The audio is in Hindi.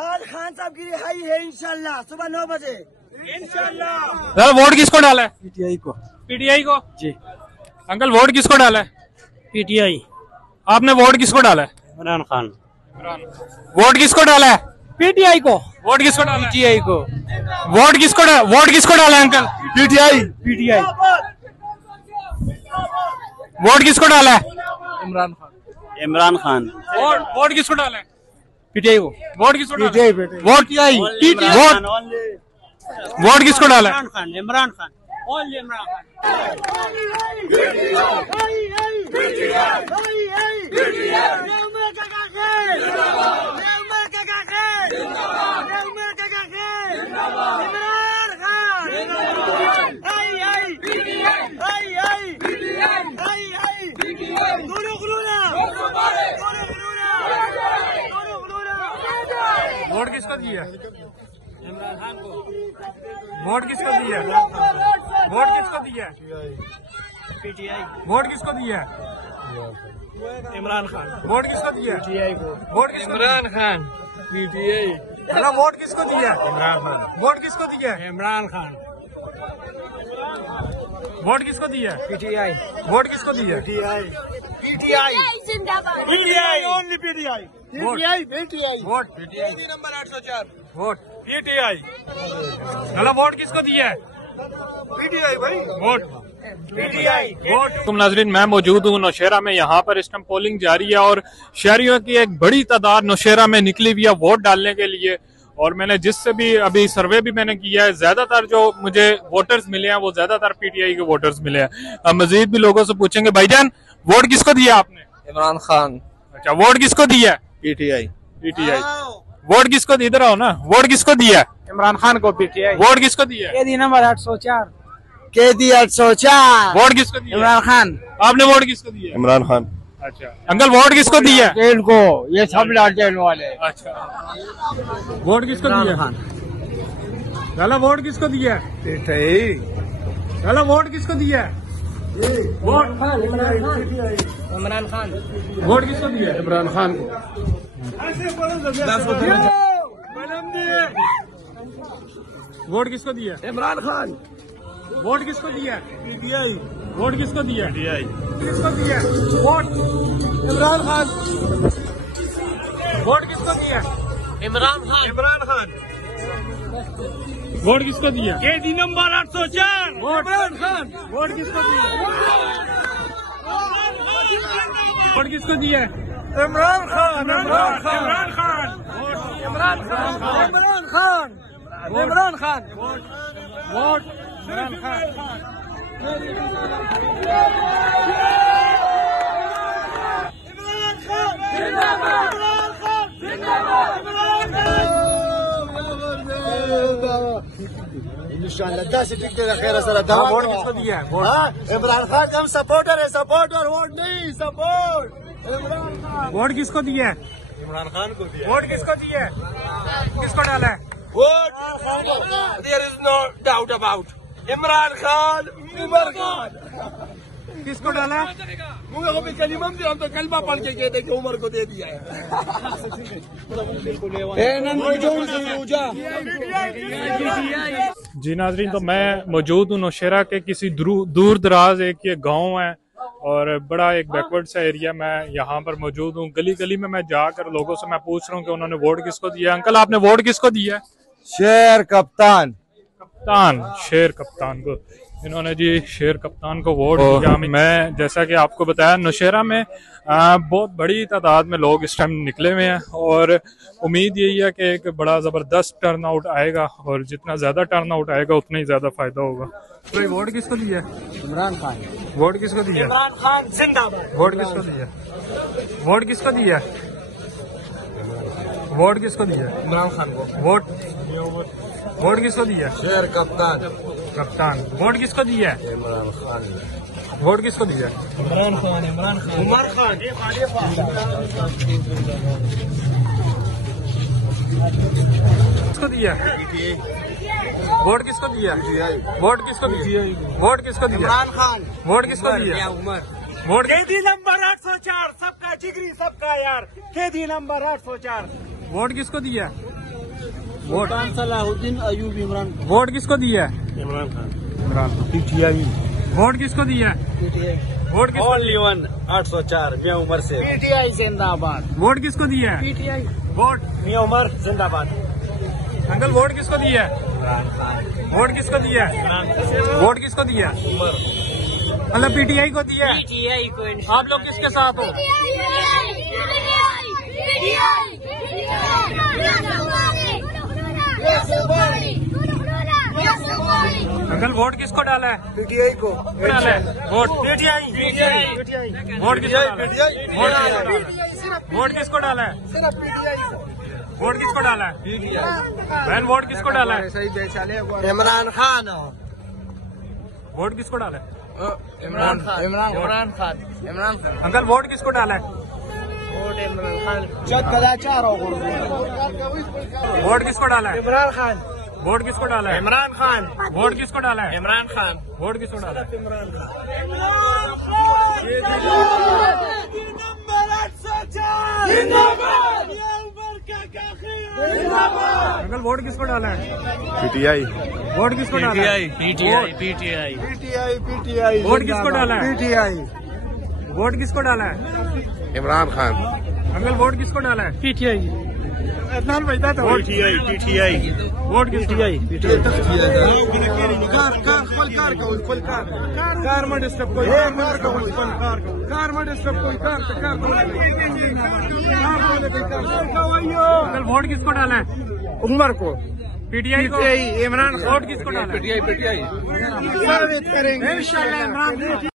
और खान साहब की रिहाई है इंशाल्लाह सुबह 9 बजे इंशाल्लाह। वोट किसको डाला है? पीटीआई को। पीटीआई को जी। अंकल वोट किसको डाला है? पीटीआई। आपने वोट किसको डाला है? इमरान खान। वोट किसको डाला है? पीटीआई को। वोट किसको डाला है? पीटीआई को। वोट किसको डाला है अंकल? पीटीआई। पीटीआई। वोट किसको डाला है? इमरान खान। इमरान खान। वोट किसको डाला है? पीटीआई को। वोट किसको डाला है? वोट वोट किसको डाला है? इमरान खान। ओनली इमरान खान। वोट किसको दिया? इमरान खान को। वोट किसको दिया? वोट किसको दिया? पीटीआई। वोट किसको दिया? इमरान खान। वोट किसको दिया? पीटीआई को। वोट इमरान खान। पीटीआई। मतलब वोट किसको दिया? इमरान खान। वोट किसको दिया? इमरान खान। वोट किसको दिया? पीटीआई। वोट किसको दिया? पीटीआई। पीटीआई जिंदाबाद। PTI only PTI. PTI. PTI. Vote PTI number 804। Vote PTI. मतलब वोट किसको दिया है? पीटीआई भाई। Vote PTI. वोट। तुम नाजरीन, मैं मौजूद हूँ नौशेरा में। यहाँ पर इस टाइम पोलिंग जारी है और शहरियों की एक बड़ी तादाद नौशेरा में निकली हुई है वोट डालने के लिए। और मैंने जिससे भी अभी सर्वे भी मैंने किया है, ज्यादातर जो मुझे वोटर्स मिले हैं वो ज्यादातर पीटीआई के वोटर्स मिले हैं। अब मजीद भी लोगों से पूछेंगे, भाईजान वोट किसको दिया आपने? इमरान खान। अच्छा, वोट किसको दिया? पीटीआई। पीटीआई। वोट किसको दिया? इधर आओ ना। वोट किसको दिया? इमरान खान को। पीटीआई। वोट किसको दिया? केदी नंबर 804। केदी 804। वोट किसको दिया? इमरान खान। आपने वोट किसको दिया? इमरान खान। अच्छा अंकल, वोट किसको दिया? जेल को। ये सब लालटेन वाले। अच्छा, वोट किसको दिया? लाला वोट किसको दिया? लाला वोट किसको दिया? वोट इमरान खान। वोट किसको दिया? इमरान खान को। वोट किसको दिया? इमरान खान। वोट किसको दिया? पीटीआई। वोट किसको दिया? पीटीआई। किसको दिया? वोट इमरान खान। वोट किसको दिया? इमरान खान। इमरान खान। वोट किसको दिया? केदी नंबर 804। इमरान खान। वोट किसको दिया? वोट किसको दिया? इमरान खान। इमरान खान। इमरान खान। इमरान खान। इमरान खान। इमरान खान। वोट इमरान खान। इंशाल्लाह 10 टिक देगा खैर सर। वोट किसको दिया? वोट इमरान खान हम सपोर्टर है, सपोर्टर वोट नहीं सपोर्ट। वोट किसको दिया? इमरान खान को दिया। वोट किसको दिया? किसको डाला है? What? There is no doubt about Imran Khan. Imran Khan. किसको डाला? मुझे को भी कलीमा से हम तो कलमा पढ़ के कहते कि उमर को दे दिया है। जी नाजरीन, तो मैं मौजूद हूँ नौशेरा के किसी दूर दराज एक ये गांव है और बड़ा एक बैकवर्ड सा एरिया। मैं यहाँ पर मौजूद हूँ। गली गली में मैं जाकर लोगों से मैं पूछ रहा हूँ कि उन्होंने वोट किसको दिया। अंकल, आपने वोट किसको दिया? शेर कप्तान। कप्तान, शेर कप्तान को। इन्होंने जी शेर कप्तान को वोट दिया। मैं जैसा कि आपको बताया, नौशेरा में बहुत बड़ी तादाद में लोग इस टाइम निकले हुए हैं और उम्मीद यही है कि एक बड़ा ज़बरदस्त टर्न आउट आएगा और जितना ज़्यादा टर्न आउट आएगा उतना ही ज़्यादा फायदा होगा। तो वोट किसको दिया? इमरान खान। वोट किसको दिया? इमरान खान जिंदाबाद। वोट किसको दिया? वोट किसको दिया? वोट किसको दिया? इमरान खान को। वोट किसको दिया? शेर कप्तान। कप्तान। वोट किसको दिया? इमरान खान। वोट किसको दिया? इमरान खान। इमरान खान। उमर खान। किसको दिया? वोट किसको दिया? वोट किसको दिया? वोट किसको दिया? इमरान खान। वोट किसको दिया? वोट केदी नंबर 804 सबका जिगरी सबका यार। केदी नंबर 804। वोट किसको दिया? वोट सलाहुद्दीन अयूब इमरान। वोट किसको दिया? इमरान खान। इमरान। पीटीआई। वोट किसको दिया? वोट किसको? ओनली वन 804 मियां उमर से। पीटीआई जिंदाबाद। वोट किसको दिया? पीटीआई। वोट मियां उमर जिंदाबाद। अंकल वोट किसको दिया? वोट किसको दिया? वोट किसको दिया? मतलब पीटीआई को दिया? पीटीआई को। आप लोग किसके साथ हो? अंकल वोट किसको डाला है? पीटीआई को डाला है वोट? पीटीआई। वोट किसको डाला है? वोट किसको डाला है? वोट किसको डाला है? बहन वोट किसको डाला है? इमरान खान। वोट किसको डाला है? इमरान खान। इमरान खान। इमरान खान। अंकल वोट किसको डाला है? वोट इमरान खान। कदाचार वोट किसको डाला है? इमरान खान। वोट किसको डाला है? इमरान खान। वोट किसको डाला है? इमरान खान। वोट किसको डाला है? इमरान खान। अंकल वोट किसको डाला है? पीटीआई। वोट किसको डाला है? पीटीआई। पीटीआई। वोट किसको डाला है? पीटीआई। वोट किसको डाला है? इमरान खान। अंकल वोट किसको डाला है? पीटीआई। इतना पैदा था। पीटीआई। पीटीआई। वोट किसको? कार में डिस्टर्ब कोई कार में डिस्टर्ब कोई अंकल वोट किसको डाला है? उमर को। पीटीआई को? इमरान वोट किसको डाला है? पीटीआई। इंशाल्लाह इमरान